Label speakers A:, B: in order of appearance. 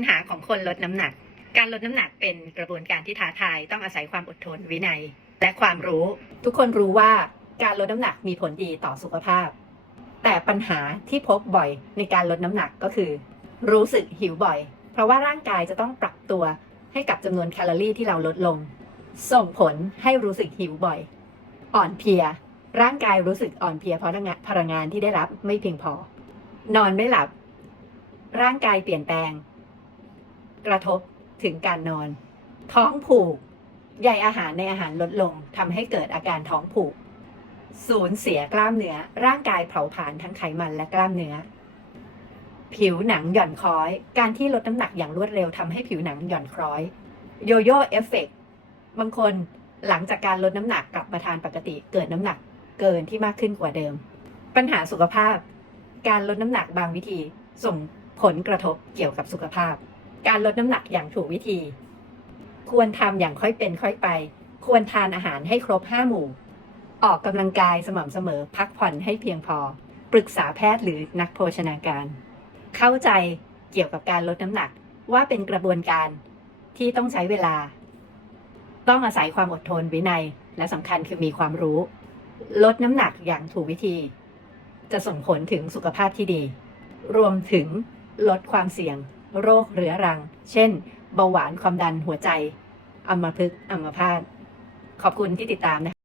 A: ญหาของคนลดน้ำหนัก การลดน้ำหนักเป็นกระบวนการที่ท้าทาย ต้องอาศัยความอดทนวินัย และความรู้ ทุกคนรู้ว่าการลดน้ำหนักมีผลดีต่อสุขภาพ แต่ปัญหาที่พบบ่อยในการลดน้ำหนักก็คือ รู้สึกหิวบ่อย เพราะว่าร่างกายจะต้องปรับตัวให้กับจำนวนแคลอรี่ที่เราลดลง ส่งผลให้รู้สึกหิวบ่อย อ่อนเพลีย ร่างกายรู้สึกอ่อนเพลียเพราะพลังงานที่ได้รับไม่เพียงพอ นอนไม่หลับ ร่างกายเปลี่ยนแปลง กระทบถึงการนอน ท้องผูกใยอาหารในอาหารลดลงทำให้เกิดอาการท้องผูก สูญเสียกล้ามเนื้อ ร่างกายเผาผลาญทั้งไขมันและกล้ามเนื้อ ผิวหนังหย่อนคล้อย การที่ลดน้ำหนักอย่างรวดเร็วทำให้ผิวหนังหย่อนคล้อย โยโย่เอฟเฟกบางคนหลังจากการลดน้ำหนักกลับมาทานปกติ เกิดน้ำหนักเกินที่มากขึ้นกว่าเดิม ปัญหาสุขภาพ การลดน้ำหนักบางวิธีส่งผลกระทบเกี่ยวกับสุขภาพ การลดน้ำหนักอย่างถูกวิธี ควรทำอย่างค่อยเป็นค่อยไป ควรทานอาหารให้ครบห้าหมู่ ออกกำลังกายสม่ำเสมอพักผ่อนให้เพียงพอ ปรึกษาแพทย์หรือนักโภชนาการ เข้าใจเกี่ยวกับการลดน้ำหนักว่าเป็นกระบวนการที่ต้องใช้เวลา ต้องอาศัยความอดทนวินัย และสำคัญคือมีความรู้ ลดน้ำหนักอย่างถูกวิธี จะส่งผลถึงสุขภาพที่ดี รวมถึงลดความเสี่ยง โรคเรื้อรัง เช่น เบาหวานความดันหัวใจอัมพฤกษ์อัมพาตขอบคุณที่ติดตามนะคะ